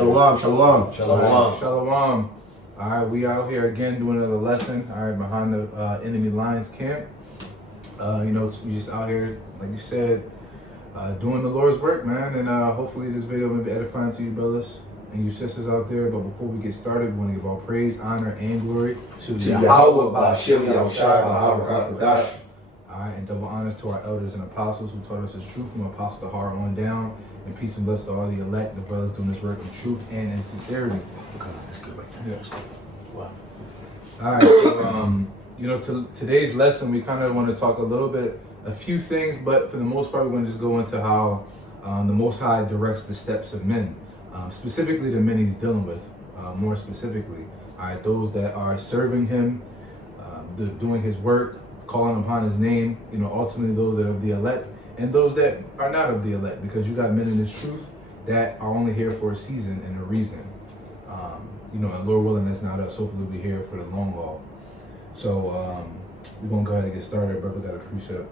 Shalom, shalom. Shalom. Shalom. All right, we out here again doing another lesson. All right, behind the enemy lines camp. We just out here, like you said, doing the Lord's work, man. And hopefully this video may be edifying to you, brothers and you sisters out there. But before we get started, we want to give all praise, honor, and glory To Yahweh, Ba'ashem, Yahushua, Ba'arakah, all right, and double honors to our elders and apostles who taught us the truth from Apostle Tahar on down. And peace and bless to all the elect, the brothers doing this work in truth and in sincerity. Okay, that's good right there. Yeah. Wow. All right, so, today's lesson, we kind of want to talk a few things, but for the most part, we're going to just go into how the Most High directs the steps of men, specifically the men he's dealing with, more specifically. All right, those that are serving him, doing his work, calling upon his name, ultimately those that are the elect, and those that are not of the elect, because you got men in this truth that are only here for a season and a reason. And Lord willing, that's not us. Hopefully we'll be here for the long haul. So we're going to go ahead and get started. Brother got a precept.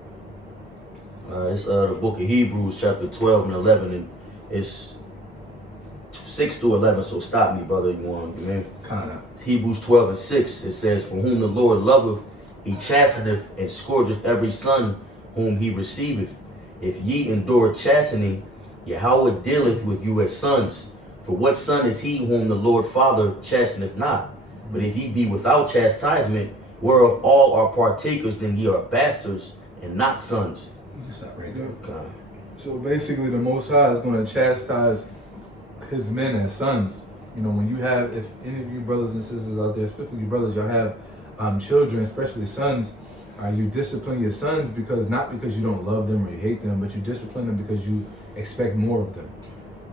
It's the book of Hebrews, chapter 12 and 11, and it's 6 through 11, so stop me, brother, you want, man. Kind of. Hebrews 12 and 6, it says, "For whom the Lord loveth, he chasteneth and scourgeth every son whom he receiveth. If ye endure chastening, Yahweh dealeth with you as sons. For what son is he whom the Lord Father chasteneth not? But if ye be without chastisement, whereof all are partakers, then ye are bastards and not sons." You can stop right there. God. So basically, the Most High is going to chastise his men as sons. When you have, if any of you brothers and sisters out there, especially you brothers, y'all have children, especially sons, you discipline your sons not because you don't love them or you hate them, but you discipline them because you expect more of them.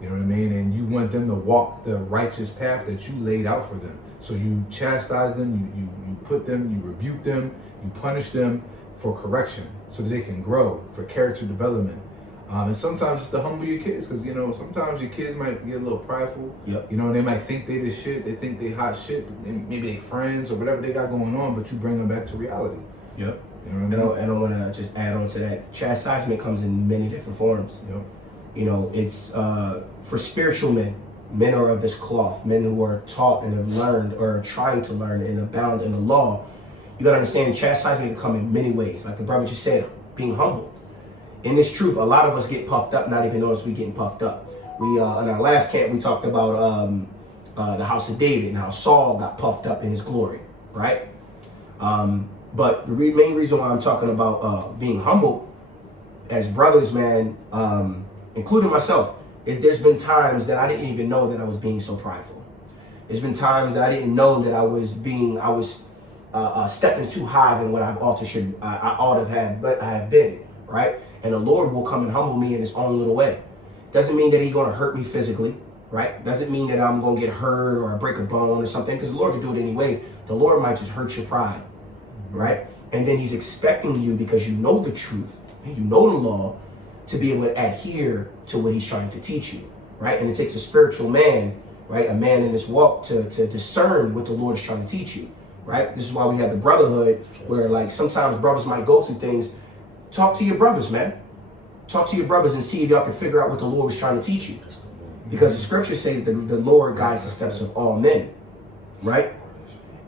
You know what I mean? And you want them to walk the righteous path that you laid out for them. So you chastise them, you put them, you rebuke them, you punish them for correction so that they can grow, for character development. And sometimes it's to humble your kids, because sometimes your kids might get a little prideful. Yep. They might think they the shit, they think they hot shit, maybe they friends or whatever they got going on, but you bring them back to reality. Yep. You know what I mean? And I want to just add on to that. Chastisement comes in many different forms. Yep. It's for spiritual men. Men are of this cloth. Men who are taught and have learned or are trying to learn and abound in the law. You got to understand, chastisement can come in many ways. Like the brother just said, being humble. In this truth, a lot of us get puffed up, not even notice we getting puffed up. We in our last camp, we talked about the house of David and how Saul got puffed up in his glory, right? But the main reason why I'm talking about being humble as brothers, man, including myself, is there's been times that I didn't even know that I was being so prideful. There's been times that I didn't know that I was stepping too high than what I ought to have been, right? And the Lord will come and humble me in his own little way. Doesn't mean that he's going to hurt me physically, right? Doesn't mean that I'm going to get hurt or break a bone or something, because the Lord can do it anyway. The Lord might just hurt your pride, right? And then he's expecting you, because you know the truth and you know the law, to be able to adhere to what he's trying to teach you, right? And it takes a spiritual man, right? A man in this walk to discern what the Lord is trying to teach you, right? This is why we have the brotherhood, where like sometimes brothers might go through things. Talk to your brothers, man. Talk to your brothers and see if y'all can figure out what the Lord was trying to teach you. Because the scriptures say that the Lord guides the steps of all men, right?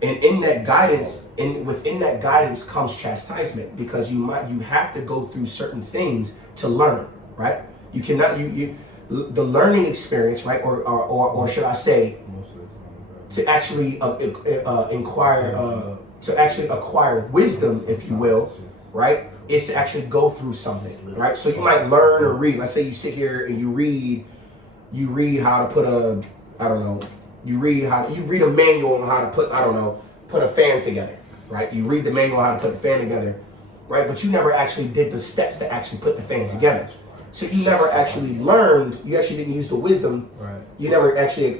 And in that guidance, within that guidance comes chastisement, because you have to go through certain things to learn, right? You cannot the learning experience, right? Or should I say, to actually acquire wisdom, if you will, right? Is to actually go through something, right? So you might learn or read. Let's say you sit here and you read how to put you read a manual on how to put a fan together, right? You read the manual on how to put the fan together, right? But you never actually did the steps to actually put the fan together. So you never actually learned. You actually didn't use the wisdom. Right. You never actually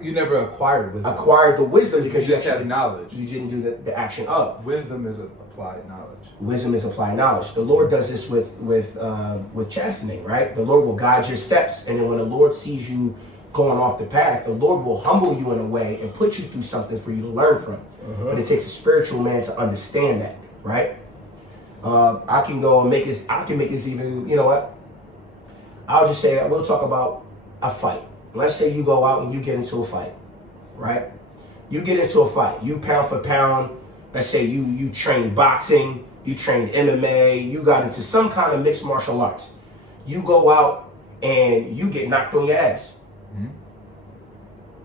you never acquired wisdom. Acquired the wisdom because you just had knowledge. You didn't do the action of. Wisdom is applied knowledge. Wisdom is applied knowledge. The Lord does this with chastening, right? The Lord will guide your steps, and then when the Lord sees you going off the path, the Lord will humble you in a way and put you through something for you to learn from. But it takes a spiritual man to understand that, right? I can make this even, you know what? I'll just say, we'll talk about a fight, let's say you go out and you get into a fight, right? You get into a fight, you pound for pound, let's say you train boxing, you train MMA, you got into some kind of mixed martial arts. You go out and you get knocked on your ass. Mm-hmm.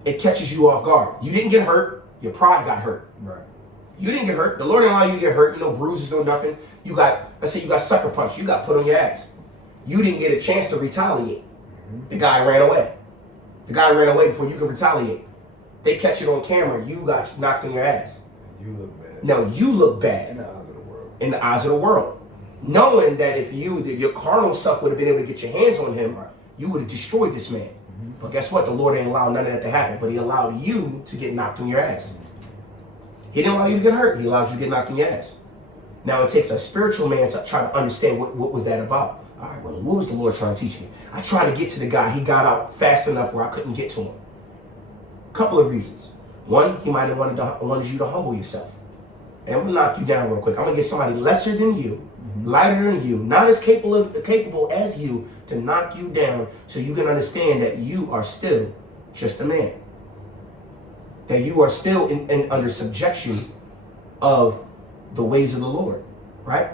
It catches you off guard. You didn't get hurt, your pride got hurt. Right. You didn't get hurt. The Lord didn't allow you to get hurt. You know, bruises, no nothing. You got, let's say you got sucker punched. You got put on your ass. You didn't get a chance to retaliate. Mm-hmm. The guy ran away. The guy ran away before you could retaliate. They catch it on camera. You got knocked on your ass. You look bad. Now you look bad. In the eyes of the world. In the eyes of the world. Knowing that if your carnal self would have been able to get your hands on him, right, you would have destroyed this man. Mm-hmm. But guess what? The Lord didn't allow none of that to happen. But he allowed you to get knocked on your ass. He didn't allow you to get hurt. He allowed you to get knocked on your ass. Now it takes a spiritual man to try to understand what was that about. All right, well, what was the Lord trying to teach me? I tried to get to the guy. He got out fast enough where I couldn't get to him. Couple of reasons. One, he might have wanted you to humble yourself. And I'm gonna knock you down real quick. I'm gonna get somebody lesser than you, lighter than you, not as capable as you, to knock you down so you can understand that you are still just a man. That you are still in under subjection of the ways of the Lord, right?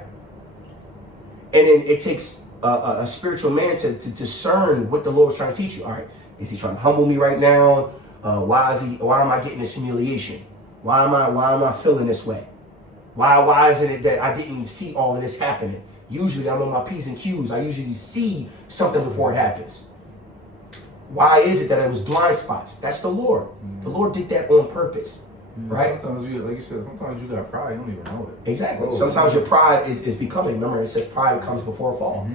And then it takes a spiritual man to discern what the Lord is trying to teach you. All right, is he trying to humble me right now? Why am I getting this humiliation? Why am I feeling this way? Why isn't it that I didn't see all of this happening? Usually I'm on my P's and Q's. I usually see something before it happens. Why is it that it was blind spots? That's the Lord. Mm-hmm. The Lord did that on purpose, right? Sometimes like you said, sometimes you got pride, you don't even know it. Exactly. Sometimes your pride is becoming. Remember, it says pride comes before a fall,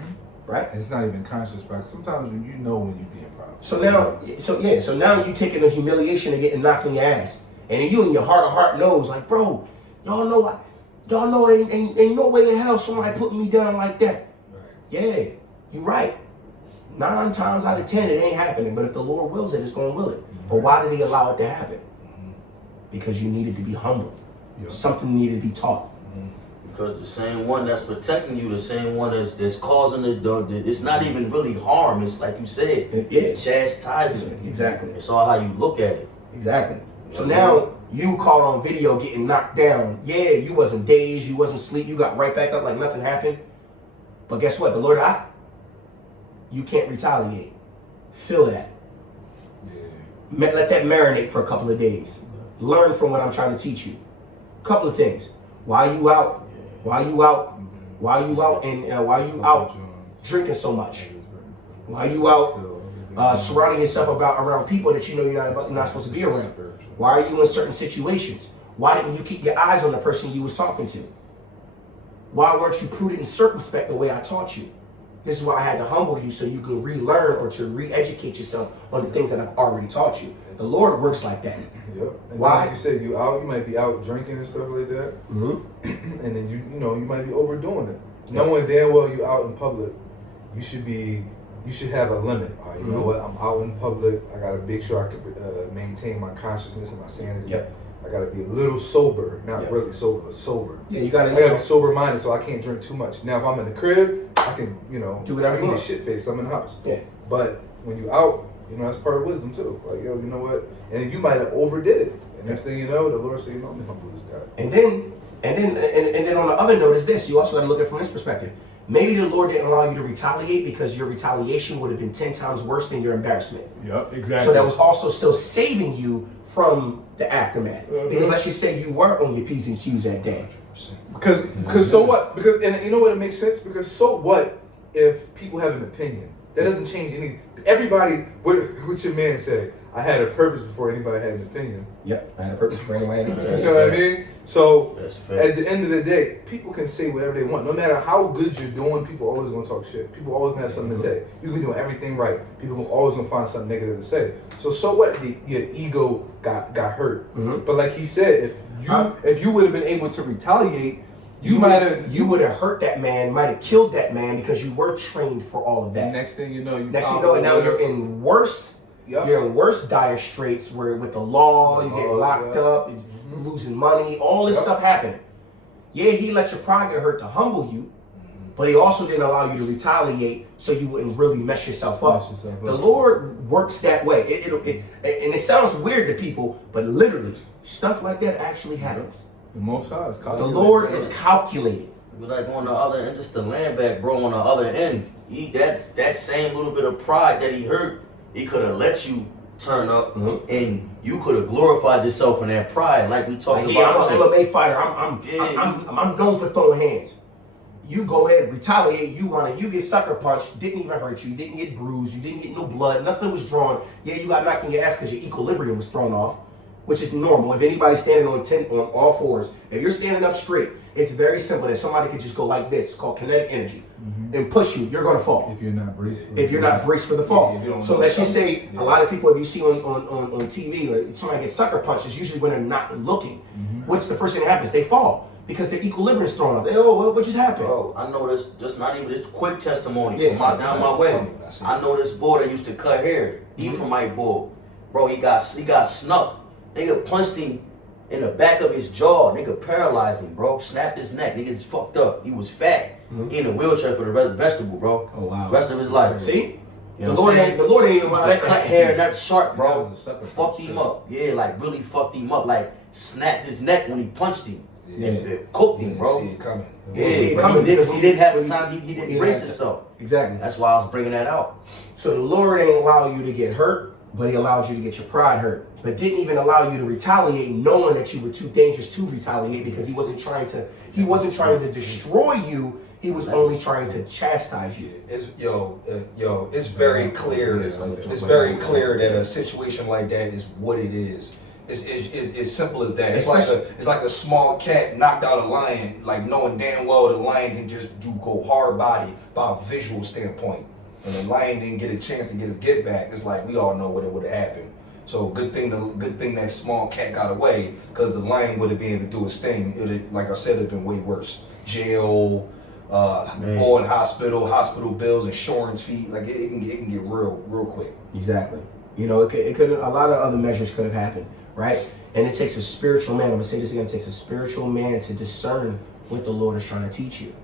right? It's not even conscious pride. Sometimes you know when you're being proud. So now you taking the humiliation and getting knocked on your ass, and then you in your heart of heart knows, like, bro, y'all know ain't no way in hell somebody putting me down like that. Right. Yeah, you're right. 9 times out of 10, it ain't happening. But if the Lord wills it, it's going to will it. Mm-hmm. But why did he allow it to happen? Mm-hmm. Because you needed to be humbled. Yep. Something needed to be taught. Mm-hmm. Because the same one that's protecting you, the same one that's causing it's not even really harm. It's like you said, it's chastisement. Exactly. It's all how you look at it. Exactly. So now you caught on video getting knocked down. Yeah, you wasn't dazed, you wasn't asleep, you got right back up like nothing happened. But guess what? The Lord, you can't retaliate. Feel that. Yeah. Let that marinate for a couple of days. Learn from what I'm trying to teach you. Couple of things. Why you out? Why you out? Why you out? And why you out drinking so much? Why you out surrounding yourself around people that you know you're not supposed to be around? Why are you in certain situations? Why didn't you keep your eyes on the person you was talking to? Why weren't you prudent and circumspect the way I taught you? This is why I had to humble you so you can relearn or to re-educate yourself on the things that I've already taught you. The Lord works like that. Yep. And why? Like you said, you might be out drinking and stuff like that. Mm-hmm. And then you might be overdoing it. Knowing damn well you out in public, you should have a limit. All right, you know what? I'm out in public. I gotta make sure I can maintain my consciousness and my sanity. Yep. I gotta be a little sober, not really sober, but sober. Yeah, I gotta be sober minded, so I can't drink too much. Now, if I'm in the crib, I can, do whatever I can get shit faced. I'm in the house. Yeah. But when you out, that's part of wisdom too. Like, yo, you know what? And you might have overdid it. And next thing you know, the Lord said, I'm gonna humble this guy. And then on the other note is this. You also got to look at it from this perspective. Maybe the Lord didn't allow you to retaliate because your retaliation would have been 10 times worse than your embarrassment. Yep, exactly. So that was also still saving you from the aftermath. Because let's just say you were on your P's and Q's that day. Because so what? Because, and you know what, it makes sense? Because so what if people have an opinion? That doesn't change anything. Everybody, what your man said, I had a purpose before anybody had an opinion. Yep, I had a purpose before anybody had an opinion. You know what I mean? So at the end of the day, people can say whatever they want. No matter how good you're doing, people always gonna talk shit. People always gonna have something to say. You can do everything right. People always gonna find something negative to say. So what? Your ego got hurt. Mm-hmm. But like he said, if you would have been able to retaliate, you would have hurt that man, might have killed that man because you were trained for all of that. And next thing you know, and now you're in worse. Yep. You're in worse dire straits where with the law, you get locked up, you're losing money, all this stuff happening. Yeah, he let your pride get hurt to humble you, but he also didn't allow you to retaliate so you wouldn't really mess yourself up. The Lord works that way. And it sounds weird to people, but literally, stuff like that actually happens. The Most High is calculated. The Lord is calculating. Like on the other end, just the land back, bro, on the other end, that same little bit of pride that he hurt, he could have let you turn up, and you could have glorified yourself in that pride, like we talked about. Yeah, I'm an MMA fighter. I'm known for throwing hands. You go ahead, retaliate. You get sucker punched. Didn't even hurt you. Didn't get bruised. You didn't get no blood. Nothing was drawn. Yeah, you got knocked in your ass because your equilibrium was thrown off, which is normal. If anybody's standing on all fours, if you're standing up straight, it's very simple that somebody could just go like this. It's called kinetic energy, and push you. You're gonna fall. If you're not braced. If you're not braced for the fall. So let's just say a lot of people, if you see on TV or somebody gets sucker punched, it's usually when they're not looking. What's the first thing that happens? They fall because their equilibrium is thrown off. They, what just happened? Bro, I know this. Just not even this quick testimony. Down my way. I know this boy that used to cut hair. He from my boy. Bro, he got snuck. Nigga punched him in the back of his jaw. Nigga paralyzed him, bro. Snapped his neck. Nigga's fucked up. He was fat. He in a wheelchair for the rest vegetable, bro. Oh wow. Rest of his life. See? You know the Lord ain't even that cut hair, not sharp, bro. Fucked him up. Yeah, like really fucked him up. Like snapped his neck when he punched him. Yeah. And cooked him, bro. See it coming. Yeah, see it but coming. he didn't have the time. He didn't brace himself. Exactly. That's why I was bringing that out. So the Lord ain't allow you to get hurt, but he allows you to get your pride hurt. But didn't even allow you to retaliate, knowing that you were too dangerous to retaliate, because he wasn't trying to destroy you. He was only trying to chastise you. It's very clear. It's very clear that a situation like that is what it is. It's simple as that. It's like a small cat knocked out a lion, like knowing damn well the lion can just go hard body by a visual standpoint, and the lion didn't get a chance to get his get back. It's like we all know what would have happened. So good thing that small cat got away, because the lion would have been able to do his thing. It would, like I said, it'd been way worse. Jail, going hospital bills, insurance fee. Like it can get real quick. Exactly. You know, it could a lot of other measures could have happened, right? And it takes a spiritual man. I'm gonna say this again. It takes a spiritual man to discern what the Lord is trying to teach you,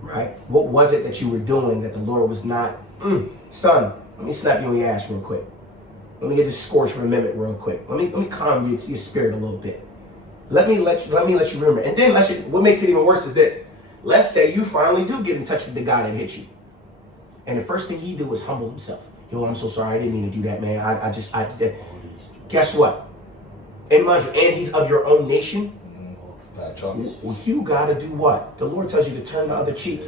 right? What was it that you were doing that the Lord was not? Son, let me slap you on your ass real quick. Let me get this scorched for a minute real quick. Let me calm your spirit a little bit. Let me let you remember. And then what makes it even worse is this. Let's say you finally do get in touch with the guy that hit you. And the first thing he did was humble himself. Yo, I'm so sorry. I didn't mean to do that, man. I just did. Guess what? And mind you, and he's of your own nation. Well, you got to do what? The Lord tells you to turn the other cheek.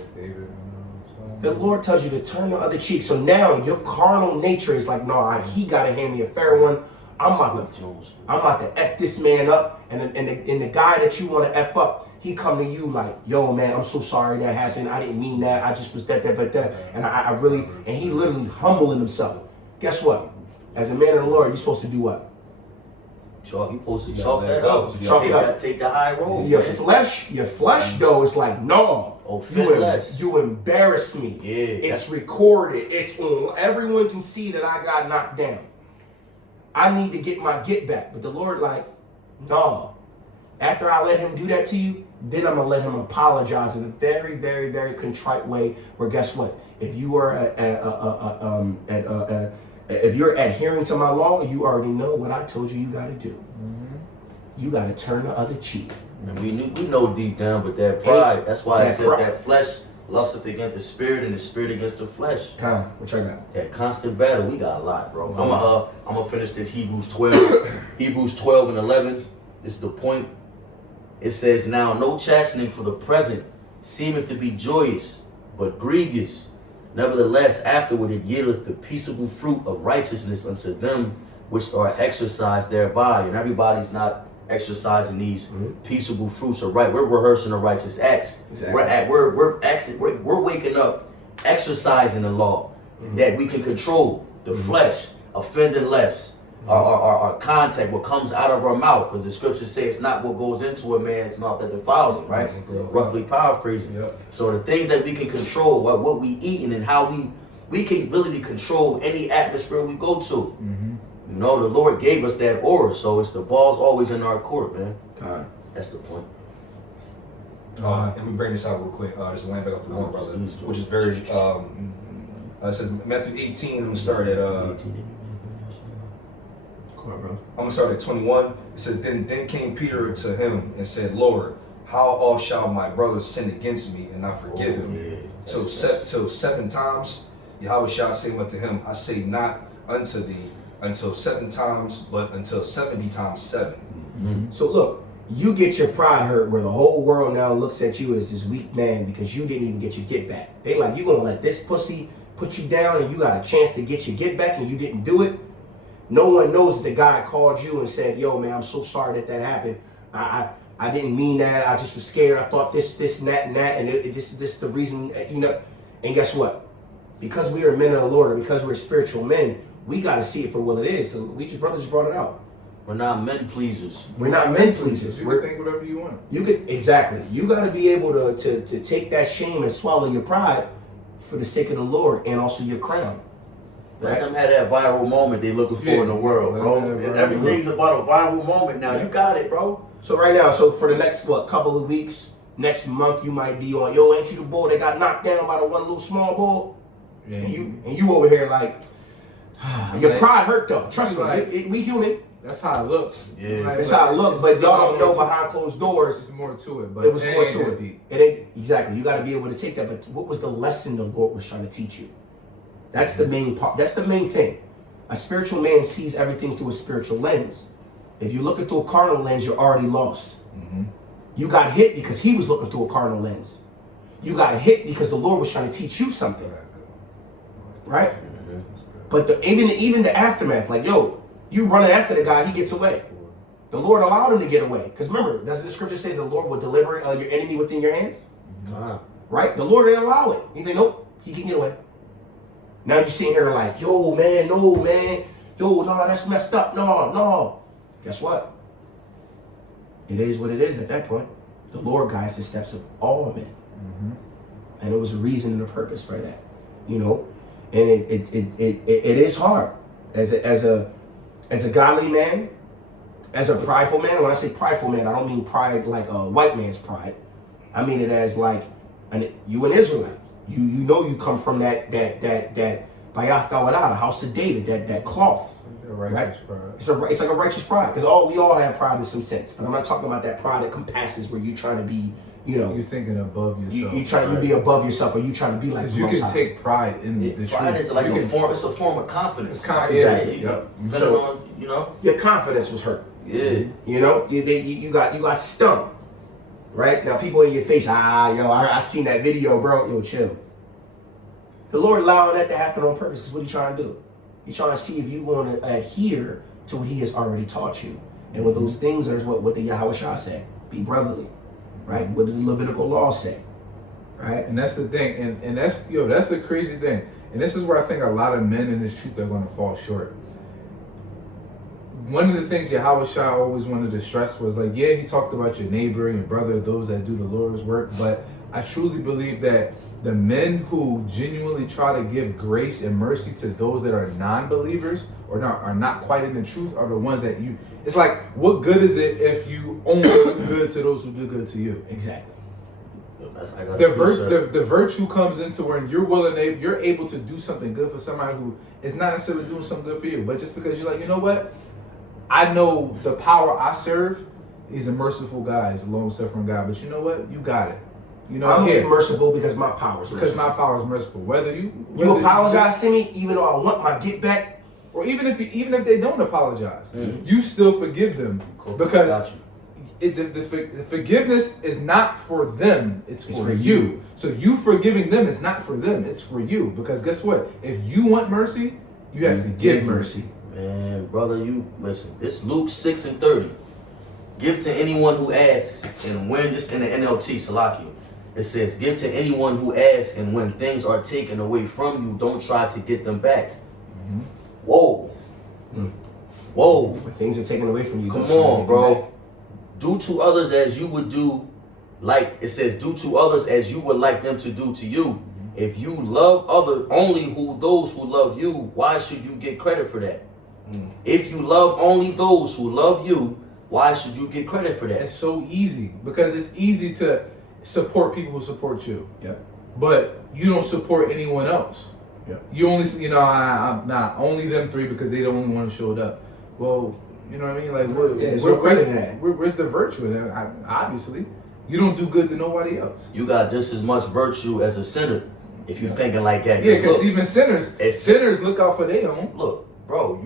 The Lord tells you to turn the other cheek. So now your carnal nature is like, no, he got to hand me a fair one. I'm about to F this man up. And the guy that you want to F up, he come to you like, yo, man, I'm so sorry that happened. I didn't mean that. I just was that. And I really, and he literally humbling himself. Guess what? As a man of the Lord, you're supposed to do what? You're supposed to chalk that up. Chalk it up. Take the high road. Your flesh though, is like, no. You embarrassed me. Yeah. It's recorded. It's on. Everyone can see that I got knocked down. I need to get my get back. But the Lord like, no. After I let him do that to you, then I'm going to let him apologize in a very, very, very contrite way, where guess what? If you are if you're adhering to my law, you already know what I told you got to do. You got to turn the other cheek. And we know deep down, but that pride, that's why it says that flesh lusteth against the spirit and the spirit against the flesh. What y'all got? That constant battle, we got a lot, bro. I'm gonna finish this Hebrews 12. Hebrews 12 and 11. This is the point. It says, now no chastening for the present seemeth to be joyous, but grievous. Nevertheless, afterward it yieldeth the peaceable fruit of righteousness unto them which are exercised thereby. And everybody's not exercising these peaceable fruits of right. We're rehearsing the righteous acts. Exactly. We're waking up, exercising the law that we can control the flesh, offending less. Our contact, what comes out of our mouth, because the scriptures say it's not what goes into a man's mouth that defiles him, right? Roughly paraphrasing. Yep. So the things that we can control, what we eating and how we can really control any atmosphere we go to. You know, the Lord gave us that aura, so it's the ball's always in our court, man. That's the point. And we bring this out real quick. Just land back up the one, brother, which is very. It says Matthew 18. I'm gonna start at. I'm gonna start at 21. It says, then came Peter to him and said, Lord, how oft shall my brother sin against me and I forgive him? Till 7 times. Yahweh shall say unto him, I say not unto thee until 7 times, but until 70 times 7. Mm-hmm. So look, you get your pride hurt where the whole world now looks at you as this weak man because you didn't even get your get back. They like, you gonna let this pussy put you down and you got a chance to get your get back and you didn't do it? No one knows that the guy called you and said, yo man, I'm so sorry that happened. I didn't mean that. I just was scared. I thought this and that and it just this is the reason, you know. And guess what? Because we are men of the Lord, or because we're spiritual men, we got to see it for what it is. Brother just brought it out. We're not men pleasers. We're not men pleasers. You can think whatever you want. You could exactly. You got to be able to take that shame and swallow your pride for the sake of the Lord and also your crown. Let them have that viral moment they looking for in the world, bro. Everything's about a viral moment now. You got it, bro. So right now, so for the next couple of weeks, next month, you might be on, yo, ain't you the boy that got knocked down by the one little small ball? Yeah. And you over here like, your pride hurt though. Trust me, we human. That's how it looks. Yeah, that's how it looks. But y'all don't know behind closed doors. There's more to it. But there was more to it. It ain't exactly. You got to be able to take that. But what was the lesson the Lord was trying to teach you? That's the main part. That's the main thing. A spiritual man sees everything through a spiritual lens. If you look at through a carnal lens, you're already lost. Mm-hmm. You got hit because he was looking through a carnal lens. You got hit because the Lord was trying to teach you something. Right? Mm-hmm. But even the aftermath, like, yo, you running after the guy, he gets away. The Lord allowed him to get away. Because remember, doesn't the scripture say the Lord will deliver your enemy within your hands? Mm-hmm. Right? The Lord didn't allow it. He said, nope, he can get away. Now you're sitting here like, yo, man, no, man. Yo, no, that's messed up. No. Guess what? It is what it is at that point. The Lord guides the steps of all men. Mm-hmm. And it was a reason and a purpose for that. You know? And it is hard. As a godly man, as a prideful man. When I say prideful man, I don't mean pride like a white man's pride. I mean it as like you an Israelite. You know you come from that Bayaf Dawadah, house of David, that cloth. Right? Pride. It's like a righteous pride. Because we all have pride in some sense. But I'm not talking about that pride that compasses where you're trying to be, you know. You're thinking above yourself. You trying to be above yourself, or you trying to be like. You can take pride in the truth. Pride is like it's a form of confidence. It's confidence. Exactly. So, you know, your confidence was hurt. Yeah. You know, you got stung. Right? Now people in your face, I seen that video, bro. Yo, chill. The Lord allowing that to happen on purpose is what he's trying to do. He's trying to see if you want to adhere to what he has already taught you. And what those things are is what the Yahweh Shah said. Be brotherly. Right? What did the Levitical law say? Right? And that's the thing. And that's the crazy thing. And this is where I think a lot of men in this truth are going to fall short. One of the things Yahweh Shah always wanted to stress was like, yeah, he talked about your neighbor and your brother, those that do the Lord's work. But I truly believe that the men who genuinely try to give grace and mercy to those that are non-believers or are not quite in the truth are the ones that it's like, what good is it if you only do good to those who do good to you? Exactly. The virtue comes into when you're able to do something good for somebody who is not necessarily doing something good for you, but just because you're like, you know what? I know the power I serve. He's a merciful guy. He's a long-suffering guy. But you know what? You got it. You know, I'm being merciful because my power is merciful. Because my power is merciful. Whether you apologize to me, even though I want my get back, or even if they don't apologize, you still forgive them because the forgiveness is not for them. It's for you. So you forgiving them is not for them. It's for you. Because guess what? If you want mercy, you have to give mercy. Man, brother, you listen. It's Luke 6:30. Give to anyone who asks, and when this in the NLT, Salakia, it says, give to anyone who asks, and when things are taken away from you, don't try to get them back. Mm-hmm. Whoa. Whoa. When things are taken away from you, come on, bro. Do to others as you would do, like it says, do to others as you would like them to do to you. Mm-hmm. If you love those who love you, why should you get credit for that? If you love only those who love you, why should you get credit for that? It's so easy because it's easy to support people who support you. Yeah. But you don't support anyone else. Yeah. You only, I'm not only them three because they the only one who showed up. Well, you know what I mean? Like, where's the virtue in that? Obviously, you don't do good to nobody else. You got just as much virtue as a sinner if you're thinking like that. Yeah, because even sinners look out for their own. Look, bro,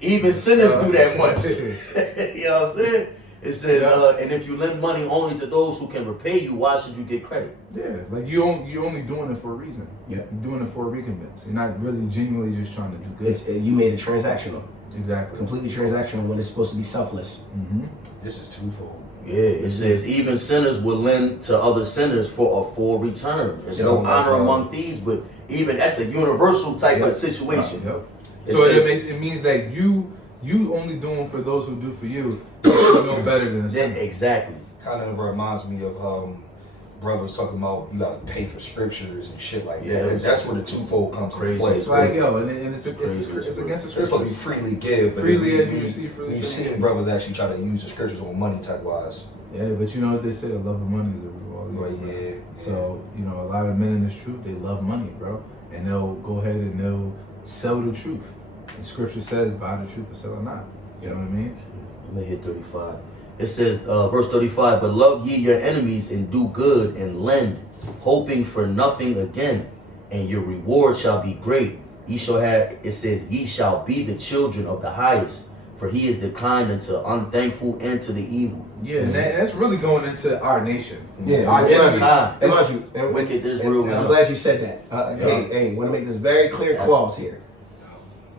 even sinners do that much. You know what I'm saying? It says, and if you lend money only to those who can repay you, why should you get credit? Yeah, like you're only doing it for a reason. Yeah, you're doing it for a recompense. You're not really genuinely just trying to do good. You made it transactional. Exactly. Completely transactional when it's supposed to be selfless. Mm-hmm. This is twofold. Yeah, it says even sinners will lend to other sinners for a full return. There's no honor among thieves, but even that's a universal type of situation. So it means that you only doing for those who do for you. You know better than the sinner. Exactly. Kind of reminds me of brothers talking about you gotta pay for scriptures and shit like that. And that's where the twofold comes into play. It's like and it's against the scriptures. It's supposed to be freely give, but we've seen brothers actually try to use the scriptures on money type wise. Yeah, but you know what they say, the love of money is the root of all evil. Yeah. So, you know, a lot of men in this truth, they love money, bro. And they'll go ahead and they'll sell the truth. And scripture says, buy the truth and sell it not. You know what I mean? Let me hit 35. It says, verse 35, but love ye your enemies and do good and lend, hoping for nothing again, and your reward shall be great. Ye shall have, it says, ye shall be the children of the highest, for he is declined unto unthankful and to the evil. Yeah, and that's really going into our nation. Yeah, our enemies. Wicked Israel. And I'm glad you said that. Hey, want to make this very clear clause here.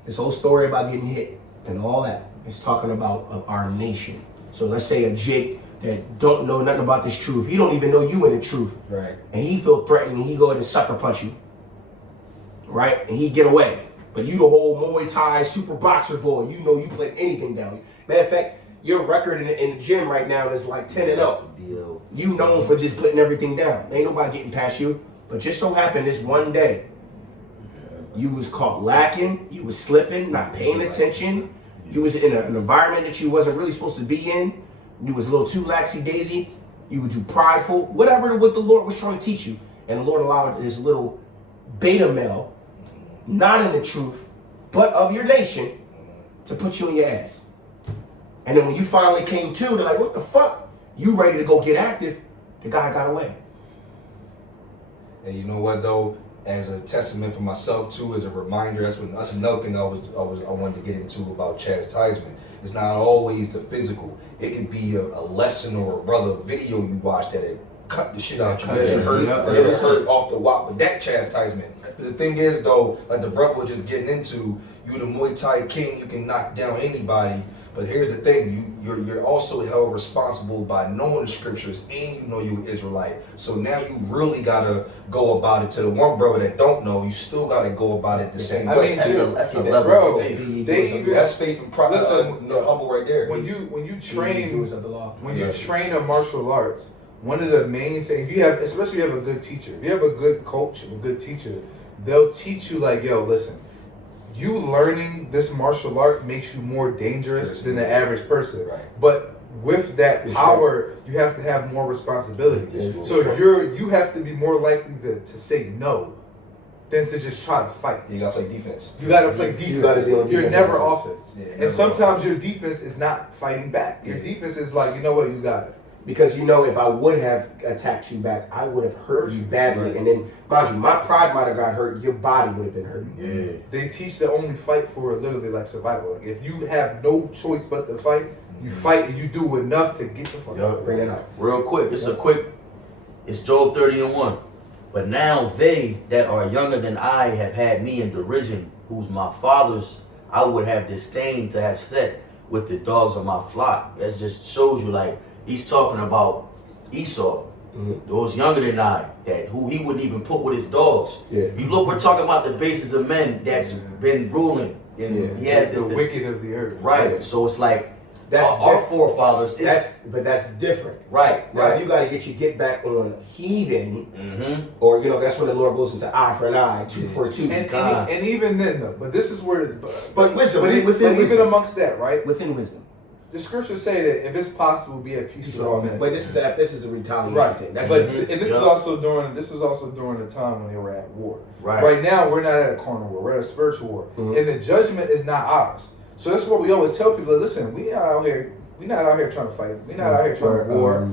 This whole story about getting hit and all that is talking about our nation. So let's say a Jake that don't know nothing about this truth. He don't even know you in the truth. Right. And he feel threatened and he go ahead and sucker punch you. Right? And he get away. But you the whole Muay Thai super boxer boy. You know you play anything down. Matter of fact, your record in the gym right now is like 10-0. You known for just putting everything down. Ain't nobody getting past you. But just so happened this one day, you was caught lacking, you was slipping, not paying attention. You was in an environment that you wasn't really supposed to be in. You was a little too laxy-daisy. You were too prideful. Whatever what the Lord was trying to teach you. And the Lord allowed this little beta male, not in the truth, but of your nation, to put you in your ass. And then when you finally came to, they're like, what the fuck? You ready to go get active. The guy got away. And you know what though? As a testament for myself too, as a reminder, that's another thing I wanted to get into about chastisement. It's not always the physical. It could be a lesson or a brother video you watch that it cut the shit out you. That it hurt off the wop with that chastisement. But the thing is though, like the brother was just getting into, you the Muay Thai king, you can knock down anybody. But here's the thing, you're also held responsible by knowing the scriptures and you know you're an Israelite. So now you really gotta go about it. To the one brother that don't know, you still gotta go about it the same way. That's a level of faith. That's faith and pride. Listen, humble right there. When you train a martial arts, one of the main things especially if you have a good teacher, if you have a good coach, a good teacher, they'll teach you like, yo, listen. You learning this martial art makes you more dangerous than the average person. Right. But with that power, you have to have more responsibility. So you have to be more likely to say no than to just try to fight. You gotta play defense. You gotta play defense. You're never offense. Yeah, and sometimes your defense is not fighting back. Your defense is like, you know what, you got it. Because you know, if I would have attacked you back, I would have hurt you badly. Right. And then, mind you, my pride might have got hurt. Your body would have been hurt. Yeah. They teach to only fight for literally like survival. Like if you have no choice but to fight, you fight and you do enough to get the fuck out. Bring it up. Real quick. It's Job 30:1. But now they that are younger than I have had me in derision, whose my fathers I would have disdained to have set with the dogs of my flock. That just shows you like, he's talking about Esau, those younger than I, who he wouldn't even put with his dogs. Yeah. You look, we're talking about the basis of men that's been ruling. And he has the wicked of the earth. Right. Yeah. So it's like our forefathers. But that's different. Right. Now you got to get back on heathen, or that's when the Lord goes into eye for an eye, tooth for a tooth. And even then though, but this is where. But wisdom. But even amongst that, right? Within wisdom. the scriptures say that if it's possible, be at peace with all men. But this is a retaliation Right. thing. That's But the thing. and this was also during the time when they were at war. Right. Right now, we're not at a carnal war. We're at a spiritual war, Mhm. and the judgment is not ours. So that's what we always tell people. Listen, we're not out here trying to fight. We're not out here trying to war.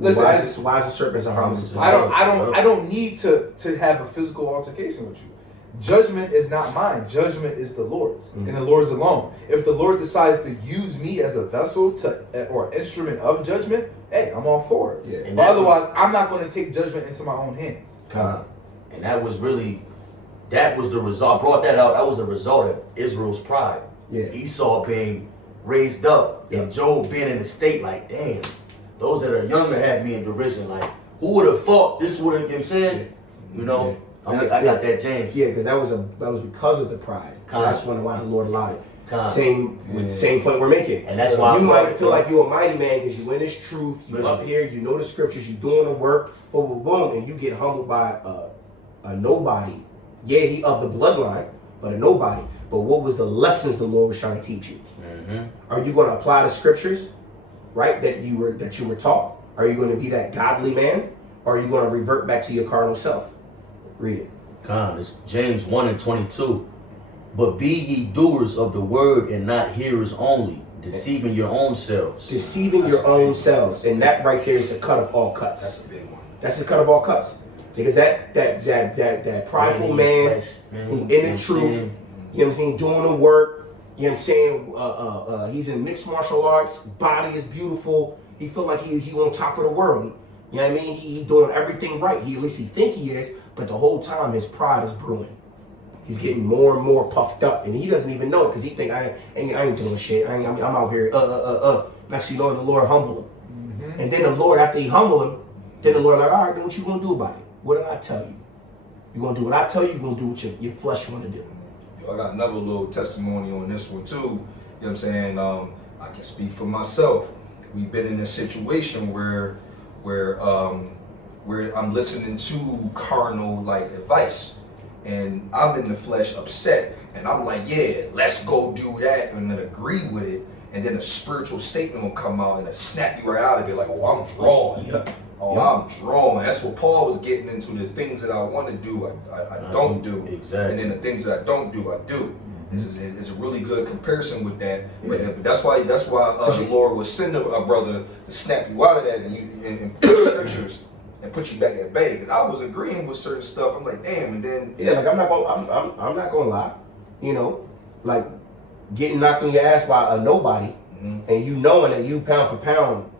Listen, why is the serpents are harmless? I don't need to have a physical altercation with you. Judgment is not mine. Judgment is the Lord's, and the Lord's alone. If the Lord decides to use me as a vessel or instrument of judgment, hey, I'm all for it. Yeah. But otherwise, I'm not going to take judgment into my own hands. And that was the result. Brought that out. That was the result of Israel's pride. Yeah. Esau being raised up, and Job being in a state like, damn, those that are younger had me in derision. Like, who would have thought this would have? You know what I'm saying? You know. I got that, James. Yeah, because that was because of the pride. That's why the Lord allowed it. Same point we're making. And that's why you might feel like you're a mighty man because you in this truth, you up here, you know the scriptures, you doing the work, boom, boom, boom, and you get humbled by a nobody. Yeah, he of the bloodline, but a nobody. But what was the lessons the Lord was trying to teach you? Mm-hmm. Are you going to apply the scriptures, right? That you were taught. Are you going to be that godly man, or are you going to revert back to your carnal self? Read it. God, it's James 1:22. But be ye doers of the word and not hearers only, deceiving your own selves. Deceiving your own selves. And that right there is the cut of all cuts. That's a big one. That's the cut of all cuts. Because that prideful man who in the truth, you know what I'm saying, doing the work, you know what I'm saying, he's in mixed martial arts, body is beautiful, he feel like he on top of the world. You know what I mean? He doing everything right. At least he think he is, but the whole time his pride is brewing. He's getting more and more puffed up, and he doesn't even know it because he think I ain't doing shit. I'm out here. Next thing you know, the Lord humble him, and then the Lord, after he humble him, then the Lord like, all right, then what you gonna do about it? What did I tell you? You gonna do what I tell you? You gonna do what your flesh want to do? Yo, I got another little testimony on this one too. You know what I'm saying? I can speak for myself. We've been in a situation where I'm listening to carnal like advice, and I'm in the flesh upset, and I'm like, yeah, let's go do that, and then agree with it, and then a spiritual statement will come out and it'll snap you right out of it, like, oh, I'm drawn. Yep. I'm drawn. That's what Paul was getting into. The things that I want to do, I don't do. Exactly. And then the things that I don't do, I do. It's a really good comparison with that. But that's why the Lord will send a brother to snap you out of that and put scriptures and put you back at bay. Because I was agreeing with certain stuff. I'm like, damn, and then like I'm not gonna lie. You know, like getting knocked on your ass by a nobody, and you knowing that you pound for pound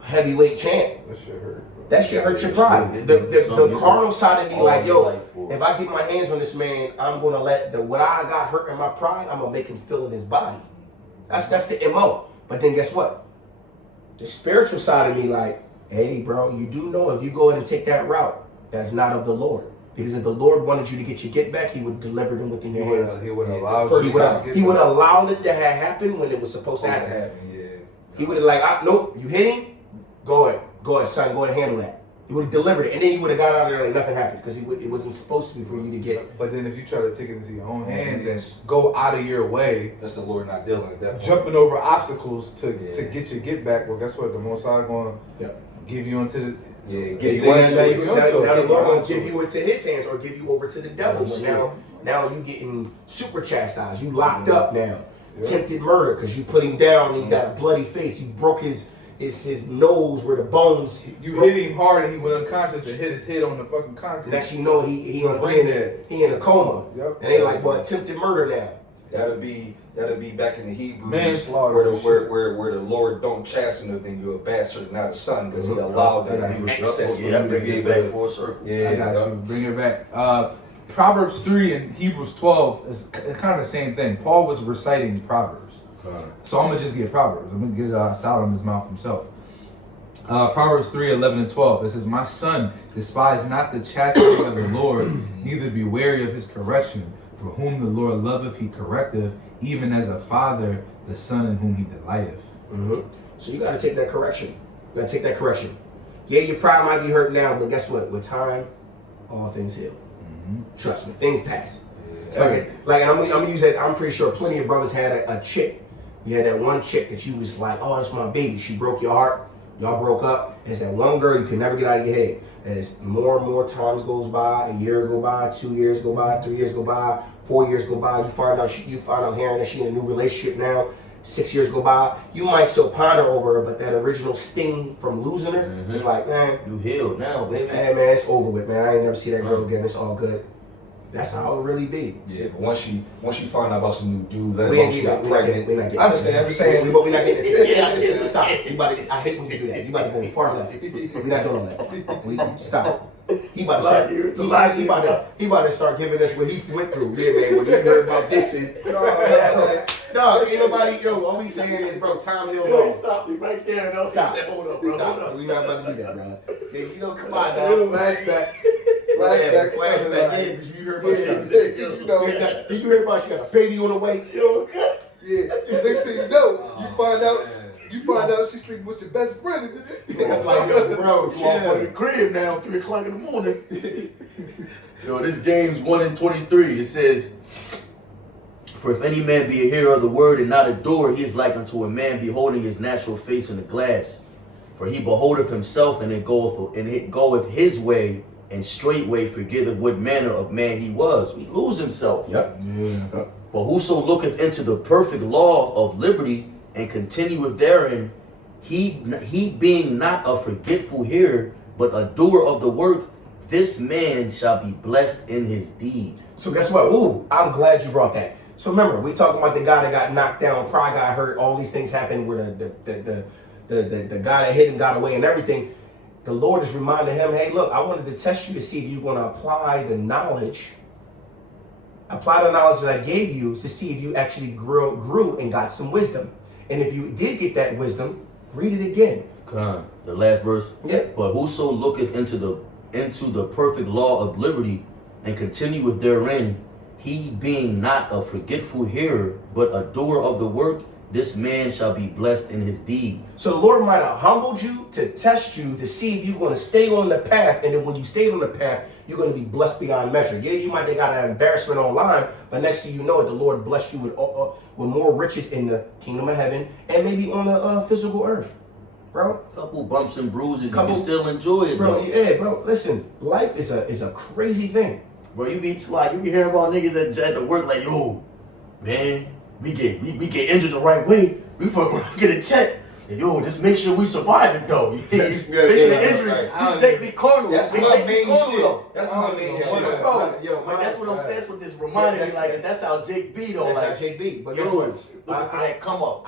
heavyweight champ. That shit hurt. That shit hurt your pride. The carnal side of me, like, yo, if I get my hands on this man, I'm gonna let what I got hurt in my pride, I'm gonna make him feel in his body. That's the MO. But then guess what? The spiritual side of me, like, hey, bro, you do know if you go ahead and take that route, that's not of the Lord. Because if the Lord wanted you to get your get back, he would deliver them within your hands. He would allow He would allowed it to have happened when it was supposed to happen. He would have like, nope, you hit him, go ahead, son, go ahead and handle that. He would have delivered it, and then you would have got out there like nothing happened because it wasn't supposed to be for you to get. But then if you try to take it into your own hands and go out of your way, that's the Lord not dealing at that point. Jumping over obstacles to get your get back. Well, guess what? The Most High going to give you into the Now the Lord will give you into His hands or give you over to the devil. But now you getting super chastised. You locked up now. Attempted murder because you put him down and he got a bloody face. You broke his nose where the bones. You hit him hard and he went unconscious and hit his head on the fucking concrete. Next you know he in a coma. Yep. And they like, well, attempted murder now. That'll be back in the Hebrews manslaughter where the Lord don't chasten them, then you're a bastard, not a son, because he allowed that access for you to get back full circle. I got you. Bring it back. Proverbs 3 and Hebrews 12 is kind of the same thing. Paul was reciting Proverbs. So I'm going to just get Proverbs. I'm going to get it out of his mouth himself. Proverbs 3, 11 and 12. It says, my son, despise not the chastity of the Lord, neither be weary of his correction. For whom the Lord loveth, he correcteth, even as a father, the son in whom he delighteth. So you got to take that correction. You got to take that correction. Yeah, your pride might be hurt now, but guess what? With time, all things heal. Trust me, things pass. It's like and I'm gonna use that. I'm pretty sure plenty of brothers had a chick You had that one chick that you was like, oh, that's my baby. She broke your heart. Y'all broke up. And it's that one girl you can never get out of your head. And as more and more times goes by, a year go by, 2 years go by, 3 years go by, 4 years go by, you find out hearing that she in a new relationship now. 6 years go by, you might still ponder over her, but that original sting from losing her is like, man, You healed now, baby. man, it's over with, man. I ain't never see that girl again. It's all good. That's how it really be. Yeah, but once she find out about some new dude, We let's ain't she get got that. pregnant. We're not getting I understand. I'm saying, But we're not getting into that. Stop. I hate when you do that. You about to go far left. We're not doing all that. Stop. He about to start. He about to start giving us what he went through. Yeah, man. When he heard about this and no, ain't nobody. Yo, all we saying is, bro, time heals all. Stop me right there. No, Stop. Hold up, bro. Stop. We not about to do that, bro. Yeah, you know, come on, dog. Flashbacks. Flashback. Yeah, because you heard about you heard about she got a baby on the way. Yeah. Next thing you know, you find out she's sleeping with your best friend. I'm like, yo, bro, You walk from the chill. crib now, 3 o'clock in the morning. Yo, this James 1:23. It says, "For if any man be a hearer of the word and not a doer, he is like unto a man beholding his natural face in a glass. For he beholdeth himself, and it goeth his way, and straightway forgetteth what manner of man he was." He lose himself. Yep. Yeah. But whoso looketh into the perfect law of liberty and continueth therein, he being not a forgetful hearer, but a doer of the work, this man shall be blessed in his deed. So guess what? Ooh, I'm glad you brought that. So remember, we talking about the guy that got knocked down, pride got hurt, all these things happened where the guy that hit him got away and everything. The Lord is reminding him, hey, look, I wanted to test you to see if you're going to apply the knowledge that I gave you to see if you actually grew and got some wisdom. And if you did get that wisdom, read it again. The last verse. Yeah. But whoso looketh into the perfect law of liberty and continueth therein, he being not a forgetful hearer, but a doer of the work, this man shall be blessed in his deed. So the Lord might have humbled you to test you to see if you're going to stay on the path. And then when you stay on the path, you're going to be blessed beyond measure. Yeah, you might have got an embarrassment online, but next thing you know it, the Lord blessed you with more riches in the kingdom of heaven and maybe on the physical earth. Bro, Couple bumps and bruises, you can still enjoy it, bro. though. Yeah, bro. Listen, life is a crazy thing. Bro, you be hearing about niggas at the work like, yo, man, we get injured the right way. We get a check. And yo, just make sure we survive it though. You make sure the injury, right. you take me carnal. That's We my take me main carnal, shit. though. That's my main shit. Bro, Yo, but that's what I'm saying. That's what this reminded me like. That's how Jake B though. That's Like, how Jake B. But yo, guess what? looking for that come up.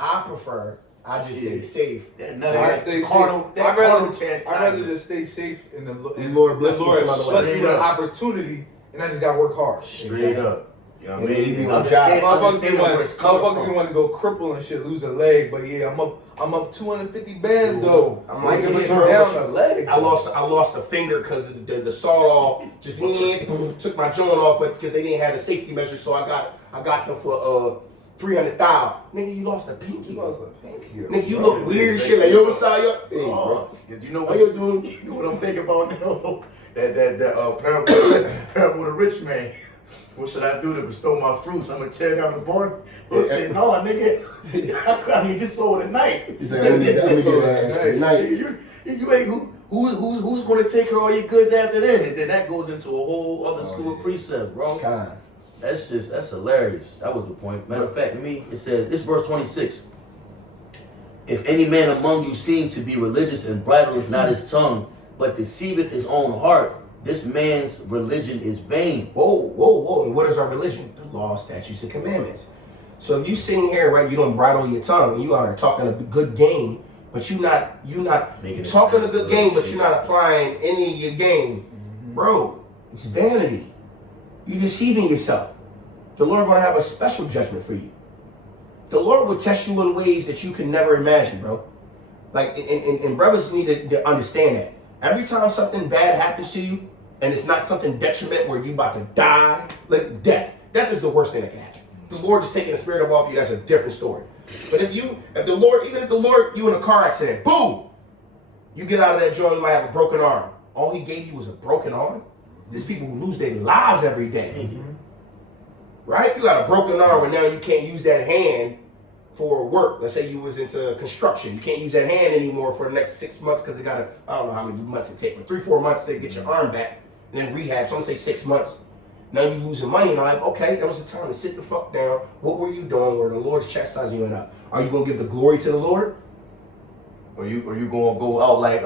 I just stay Shit. safe. That I nut stay safe. carnal. That I'd rather carnal chastisement. I'd rather just stay safe in the Lord bless me some other way. bless me with an opportunity, and I just gotta work hard. Straight up. You know what I And mean? you Understand Motherfuckers where it's coming from. want to go cripple and shit, lose a leg, but yeah, I'm up 250 bands though. I'm like, Niggas yeah, turn bro, down a leg. I lost a finger because the sawed-off just took my joint off, but because they didn't have the safety measures, so I got them for $300,000. Nigga, you lost a pinky. Nigga, you look weird as shit. Like, yo, what's up, yo? Hey, bro. Cause you know How you doing? You know what I'm thinking about now? That parable of the rich man. What should I do to bestow my fruits? I'm gonna tear down the barn. But said, no, nigga, I need this soul tonight. He said, I need that tonight. You ain't who's gonna take care of all your goods after then? And then that goes into a whole other slew of precepts, bro. God. That's hilarious. That was the point. Matter of fact, it says, this verse 26. If any man among you seem to be religious and bridleth not his tongue, but deceiveth his own heart, this man's religion is vain. Whoa. And what is our religion? The law, statutes, and commandments. So if you sitting here, right, you don't bridle your tongue, and you are talking a good game, but you're not talking a good game, but you're not applying any of your game. Bro, it's vanity. You're deceiving yourself. The Lord going to have a special judgment for you. The Lord will test you in ways that you can never imagine, bro. Like, and brothers need to understand that. Every time something bad happens to you, and it's not something detriment where you about to die, like death. Death is the worst thing that can happen. The Lord is taking the spirit off you, that's a different story. But if the Lord, you in a car accident, boom, you get out of that joint, you might have a broken arm. All he gave you was a broken arm? There's people who lose their lives every day. Right? You got a broken arm and now you can't use that hand for work. Let's say you was into construction. You can't use that hand anymore for the next 6 months because it got I don't know how many months it takes, but 3-4 months to get your arm back, then rehab. So I'm gonna say 6 months. Now you losing money, and I'm like, okay, that was the time to sit the fuck down. What were you doing where the Lord's chastising you enough? Are you gonna give the glory to the Lord? Or you gonna go out like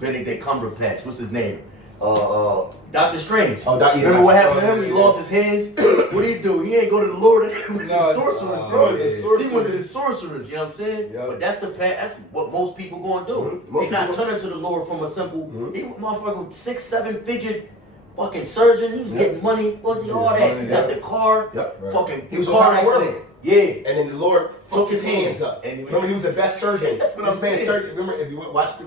Benedict Cumberbatch? What's his name? Doctor Strange. Oh, yeah, remember what happened to him? He lost his hands. What did he do? He ain't go to the Lord. He went to the sorcerers, bro. He went to the sorcerers. You know what I'm saying? Yep. But that's the path. That's what most people gonna do. Most They not people- turning to the Lord from a simple. He motherfucker 6-7 figure fucking surgeon. He was getting money. Was he all that? He got the car. Yep. Right. Fucking He was car retired early. accident. Yeah. And then the Lord Took took his hands up. And Remember, he was the best surgeon. That's what This I'm man saying. surgeon. Remember, if you watched the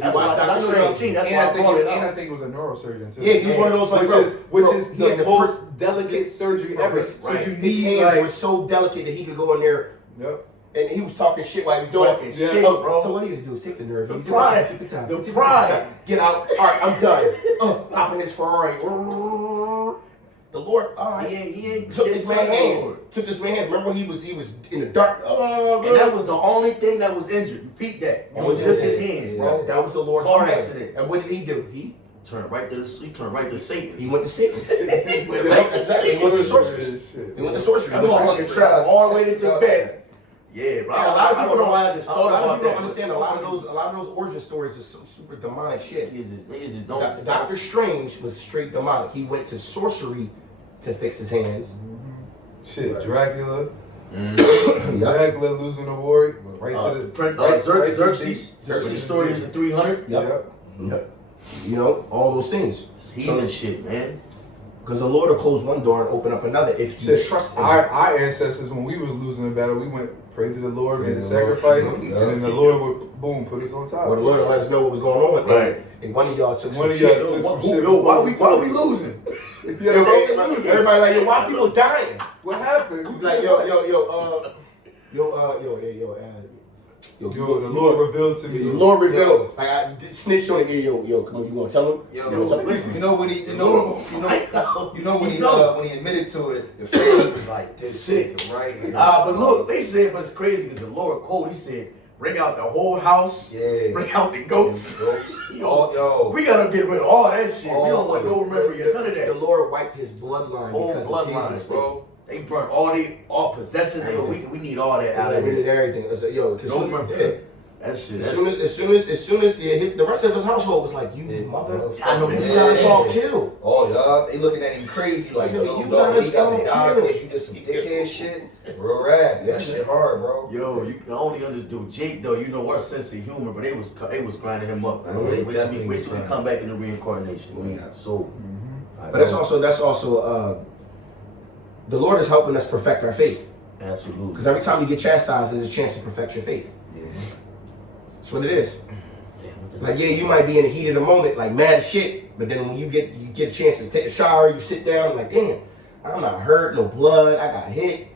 That's what I seen. That's why I brought it And I up. think it was a neurosurgeon too. Yeah, he's one of those like which bro, is he had the most delicate surgery ever. So Right. you his need hands like, were so delicate that he could go in there yep. and he was talking shit while he was doing Talking it. shit, Oh, bro. So what are you gonna do? Is take the nerve. The You do pride. it. Take the time. The Take pride. time. Get out. All right, I'm done. Hopping his Ferrari. The Lord, all right. He ain't Took this getting man's to the hands. Lord. Took this man's hands. Remember he was in the dark. And that was the only thing that was injured. You peep that. It was just his hands, bro. That was the Lord. Car accident. And what did he do? He Turned right to Satan. went to Satan. He went right to Exactly. He went to sorcery. Shit. He went to sorcery. That motherfucker traveled all the way to Tibet. Yeah, bro. I don't know why I just A thought lot of about people that. don't understand. A lot of those origin stories is some super demonic shit. Niggas just don't. Doctor Strange was straight demonic. He went to sorcery to fix his hands. Shit, Dracula. Yup. Dracula losing the war, but right to the Prince right to the Xerxes. deep. Xerxes story is the 300. Yep. Yep. You know, all those things. Heathen shit, man. Because the Lord will close one door and open up another if you Shit, trust Him. our ancestors, when we was losing the battle, we went pray to the Lord, Pray made to the the Lord. sacrifice, Yeah. and then the Lord would boom put us on top. Or the Lord will let us know what was going on. Right. And one of y'all took One some of y'all shit. took some Yo, shit. why we losing? Yeah, Everybody like, yo, why people dying? what happened? Who Like, did yo, what? Yo, The Lord revealed to me. The Lord revealed. Like, I snitched on it. Yo, come on, you want to tell him? You know when he, you know when he admitted to it, the family was like, "This Sick. nigga right here." But look, they said, but it's crazy because the Lord called. He said, bring out the whole house. Yeah. Bring out the goats. Yo, We gotta get rid of all that shit. We don't All want of no it. memory of none of that. The Lord wiped his bloodline Whole because of his bloodline, mistake. bro. They burnt all possessions. We need all that out Like, of we did it. everything. It's like, yo, cause Don't soon, remember. yeah. That shit. As soon as the rest of his household was like, you Yeah, mother, I know you this got us yeah. all killed. Oh, y'all, they looking at him crazy like, Yo, yo, you dog, got he got us to die all because killed. you did some dickhead shit. Real rap. That shit hard, bro. Yo, you can only understand Jake though. You know our sense of humor, but it was grinding him up. Man. Oh, they Wait definitely till was we grinding. come back in the reincarnation. Man. Yeah. So, But that's also the Lord is helping us perfect our faith. absolutely. Because every time you get chastised, there's a chance to perfect your faith. Yeah. That's what it is. Yeah, Like, yeah, you might be in the heat of the moment, like mad as shit, but then when you get a chance to take a shower, you sit down, like, damn, I'm not hurt, no blood, I got hit.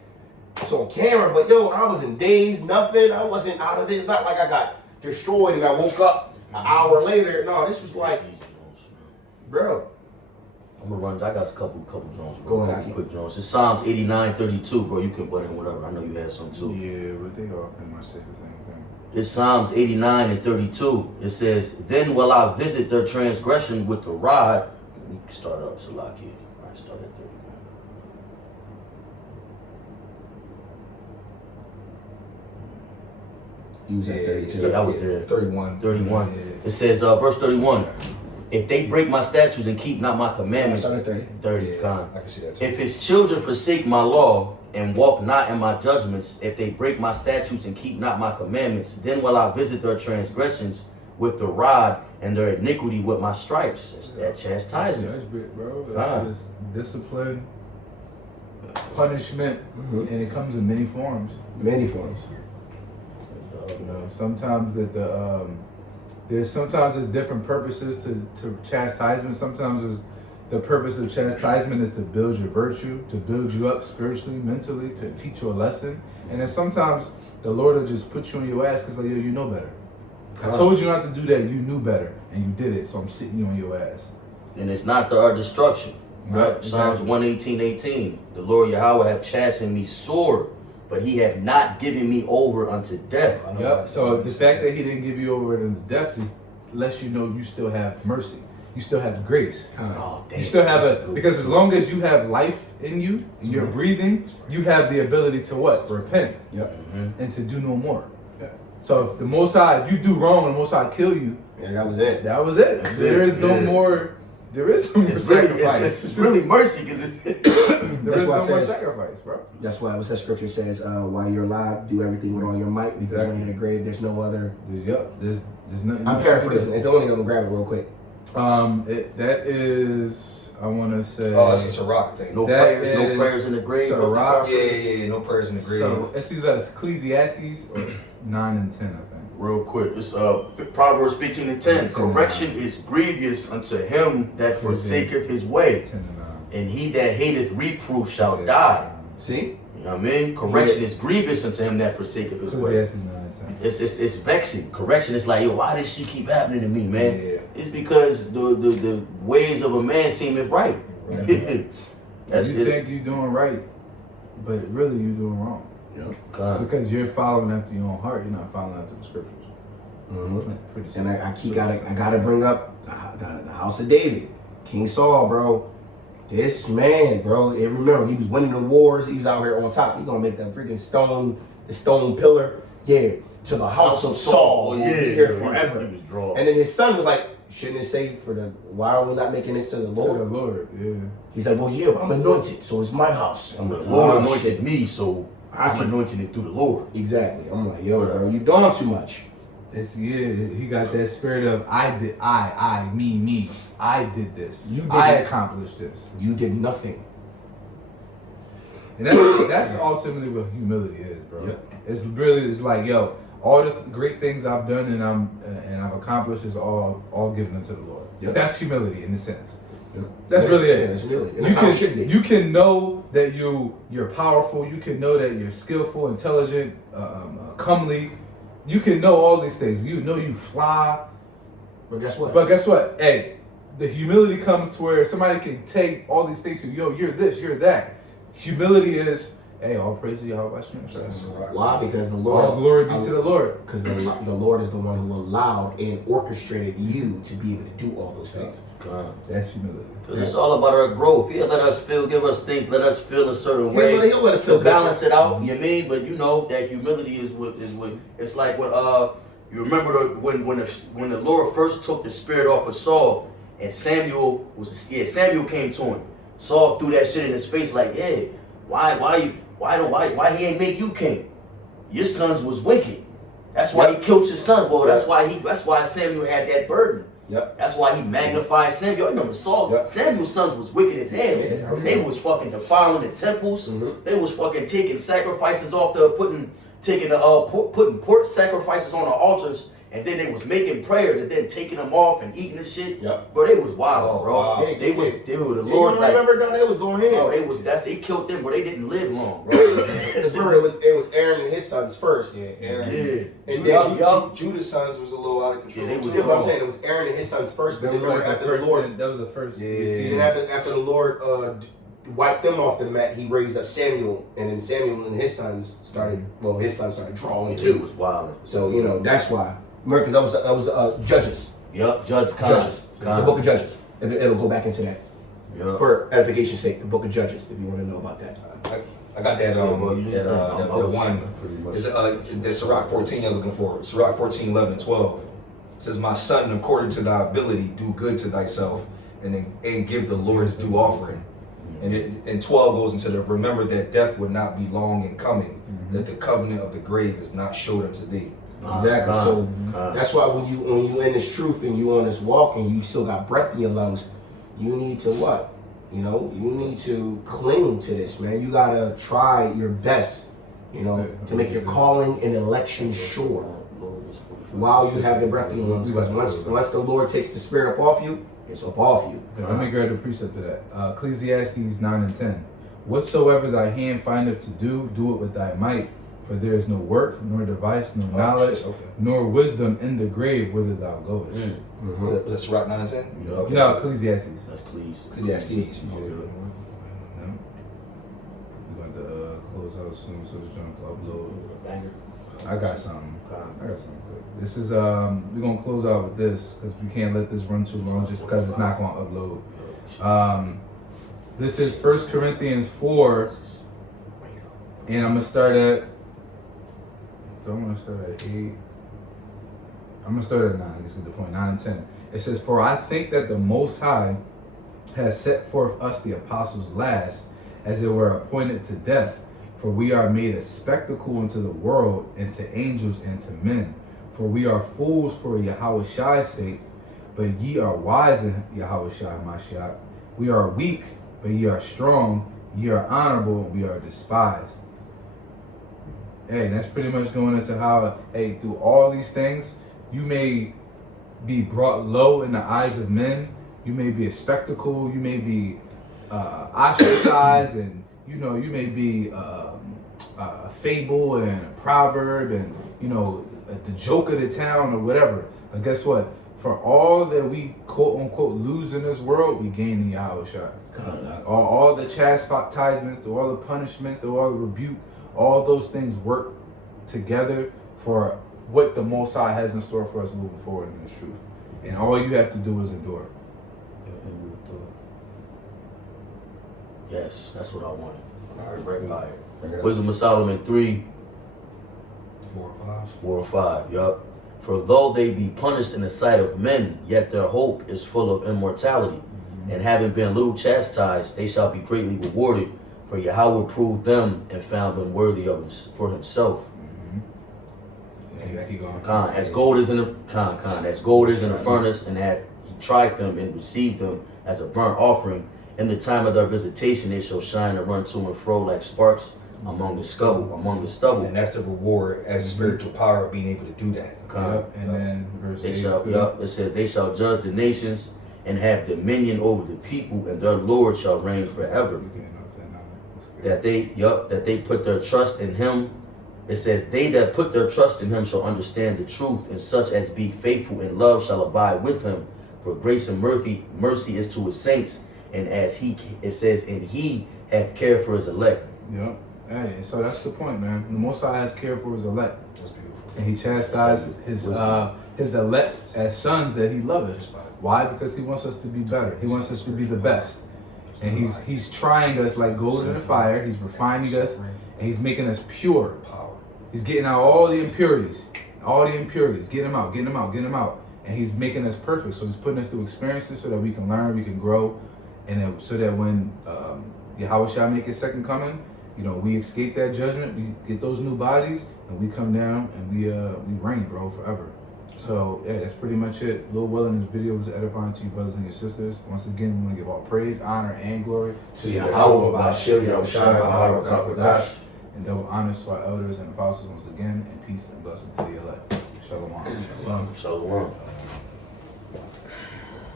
It's on camera, but yo, I was in daze, nothing. I wasn't out of it. It's not like I got destroyed and I woke up an hour later. No, this was like, bro. I'm gonna run. I got a couple drones, Go bro. ahead, Couple quick drones. It's Psalms 89:32, bro. You can butt in whatever. I know you had some too. Yeah, but they all pretty much say the same thing. It's Psalms 89:32. It says, "Then will I visit their transgression with the rod." We can start up to lock in. All right, start at 31. He was at 32. Yeah, I was there. 31. 31. Yeah. It says, verse 31. If they break my statutes and keep not my commandments, Start at 30. 30. Yeah, Con. I can see that too. If his children forsake my law and walk not in my judgments, if they break my statutes and keep not my commandments, then will I visit their transgressions with the rod and their iniquity with my stripes. That's that chastisement. Judgment, bro. Ah. That's discipline, punishment, Mhm. and it comes in many forms. Many forms. You know, sometimes there's different purposes to chastisement. Sometimes the purpose of chastisement is to build your virtue, to build you up spiritually, mentally, to teach you a lesson. And then sometimes the Lord will just put you on your ass because like, yo, you know better. I told you not to do that. You knew better, and you did it. So I'm sitting you on your ass. And it's not our destruction. Right, Psalms exactly. 118:18. The Lord Yahweh have chastened me sore but he hath not given me over unto death. Yep. So the fact that he didn't give you over to death just lets you know you still have mercy. You still have grace. Oh, damn. You still have That's a good. because as long as you have life in you and you're breathing, you have the ability to what? Repent. Yep. And to do no more. Yeah. So if the Most High, if you do wrong and the Most High kill you, Yeah, that was it. that was it. That's There it. is no Yeah. more. There is no more It's really, sacrifice. it's really mercy because There is why no it more says- sacrifice, bro. That's why that scripture says, while you're alive, do everything with all your might, because when Exactly. you're in the grave, there's no other. There's nothing. I'm else paraphrasing. to If only I'm gonna grab it real quick. do. That is, I want to say. Oh, it's just a rock thing. no That prayers, no is prayers in the grave. Sirach. Yeah, no prayers in the grave. So it's either Ecclesiastes or 9 and 10, I think. Real quick, it's Proverbs 15:10. 10. Correction is grievous unto him that forsaketh his way, 10 and 9. and he that hateth reproof shall Yeah. die. See? You know what I mean? Correction is grievous unto him that forsaketh his way. Ecclesiastes 9 and 10. It's vexing. Correction is like, yo, why does she keep happening to me, man? Yeah. It's because the ways of a man seemeth right. That's You it. think you're doing right, but really you're doing wrong. God. Because you're following after your own heart, you're not following after the scriptures. Mm-hmm. Pretty And simple. I gotta bring up the house of David, King Saul, bro. This man, bro. And remember, he was winning the wars. He was out here on top. He gonna make that freaking stone pillar, yeah, to the house of Saul. Oh, Will be yeah, here he forever. was drawn. And then his son was like, shouldn't it say for the? Why are we not making this to the To the Lord? Lord, yeah. He's like, well, yeah, I'm anointed, so it's my house. I'm The like, Lord oh, anointed shit. me, so I I'm can- anointing it through the Lord. Exactly. I'm like, yo, bro, you doing too much. He got that spirit of me. I did this. You did I it. accomplished this. You did nothing. And that's ultimately what humility is, bro. Yep. It's like, yo, all the great things I've done and I've accomplished is all given unto the Lord. Yep. That's humility in a sense. Yep. That's really it. Yeah, that's really. And that's how it should be. You can know that you're powerful. You can know that you're skillful, intelligent, comely. You can know all these things. You know you fly. But guess what? But guess what? Hey, the humility comes to where somebody can take all these things and yo, you're this, you're that. Humility is, hey, all praise to Yahweh. That's a rock. Why? Because the Lord. All glory be to the Lord. Because the Lord is the one who allowed and orchestrated you to be able to do all those things. God. That's humility. 'Cause it's all about our growth. He'll let us feel, give us think, let us feel a certain way. He'll let us feel to balance good. it out. You mean? But you know that humility is what it's like. What you remember when the Lord first took the spirit off of Saul and Samuel came to him. Saul threw that shit in his face like, yeah, why he ain't make you king? Your sons was wicked. That's why he killed your sons. Well, that's why Samuel had that burden. Yep. That's why he magnified Samuel. I remember Saul. Yep. Samuel's sons was wicked as hell. Yeah, I remember. They was fucking defiling the temples. Mhm. They was fucking taking sacrifices off putting pork sacrifices on the altars, and then they was making prayers and then taking them off and eating the shit. Yep. Bro, they was wild, Oh, bro. wow. Yeah, They yeah. was the Lord You don't like. remember that? They was going in. Bro, they killed them, but they didn't live long, bro. Because remember, it was Aaron and his sons first. Yeah, Aaron. Yeah. And Yup, then yup. Judas' sons was a little out of control. Yeah, they was Yeah, but I'm saying it was Aaron and his sons first. But That then was remember like the after the first. Lord, That was the first. Yeah. and then after the Lord wiped them off the mat, he raised up Samuel, and then Samuel and his sons started. Well, his sons started drawing It too. was wild. So that's why. Remember, because that was Judges. Yup, Judge Khan. Judges. The book of Judges. It'll go back into that Yup. for edification's sake. The book of Judges, if you want to know about that. I got that that one. Pretty much. It's the Sirach 14 you're looking for. Sirach 14, 11, and 12. It says, my son, according to thy ability, do good to thyself, and give the Lord his due offering. And 12 goes into the remember that death would not be long in coming, that the covenant of the grave is not showed unto thee. Exactly. God. So God. that's why when you in this truth and you on this walk and you still got breath in your lungs, you need to what? You need to cling to this, man. You gotta try your best, to make your calling and election sure while you have the breath in your lungs. Because once the Lord takes the spirit up off you, it's up off you. Let me grab the precept of that. Ecclesiastes 9 and 10. Whatsoever thy hand findeth to do, do it with thy might. For there is no work, nor device, nor knowledge, shit, okay. nor wisdom in the grave whither thou goest. Was that Sirach 9 and 10? Yeah. Okay, No, so- Ecclesiastes. That's please. Ecclesiastes. We're going to close close out soon, so the junk upload. Banger. I got something. Good. This is we're gonna close out with this because we can't let this run too long just because it's not gonna upload. This is 1 Corinthians 4, and I'm gonna start at. Don't want to start at 8. I'm gonna start at 9. Let's get the point. 9 and 10. It says, "For I think that the Most High has set forth us the apostles last, as it were appointed to death. For we are made a spectacle unto the world, and to angels, and to men. For we are fools for Yahushai's sake, but ye are wise in Yahushai Mashiach. We are weak, but ye are strong. Ye are honorable, we are despised." Hey, that's pretty much going into how, hey, through all these things, you may be brought low in the eyes of men. You may be a spectacle. You may be ostracized, and you may be a fable and a proverb, and the joke of the town or whatever. But guess what? For all that we quote unquote lose in this world, we gain in Yahushua. All the chastisements, through all the punishments, through all the rebuke, all those things work together for what the Most High has in store for us moving forward in this truth. And all you have to do is endure. Yes, that's what I wanted. All right, bring it up. Wisdom of Solomon 3, 4 and 5. Yup. "For though they be punished in the sight of men, yet their hope is full of immortality. And having been little chastised, they shall be greatly rewarded. For Yahweh proved them and found them worthy of him for himself." As gold is in the furnace, and hath he tried them and received them as a burnt offering. In the time of their visitation, they shall shine and run to and fro like sparks among the stubble. And that's the reward as spiritual power of being able to do that. And then verse 8. It says, "They shall judge the nations and have dominion over the people, and their Lord shall reign forever." That they put their trust in him. It says, "They that put their trust in him shall understand the truth, and such as be faithful in love shall abide with him. For grace and mercy is to his saints, and it says, and he hath care for his elect." Yep. Hey, so that's the point, man. The Most High has care for his elect. That's beautiful. And he chastised his elect as sons that he loveth. Why? Because he wants us to be better. He wants us to be the best. And he's trying us like gold in the fire. He's refining us, and he's making us pure. He's getting out all the impurities. Get them out. And he's making us perfect. So he's putting us through experiences so that we can learn, we can grow, and then, so that when Yahweh shall make his second coming, we escape that judgment, we get those new bodies, and we come down and we reign, bro, forever. So yeah, that's pretty much it. Lil Will in this video was edifying to you brothers and your sisters. Once again, we want to give all praise, honor, and glory to Yahweh Bashir Yahushai Bahar Kakodash. And double honors to our elders and apostles once again, and peace and blessing to the elect. Shalom. Shalom.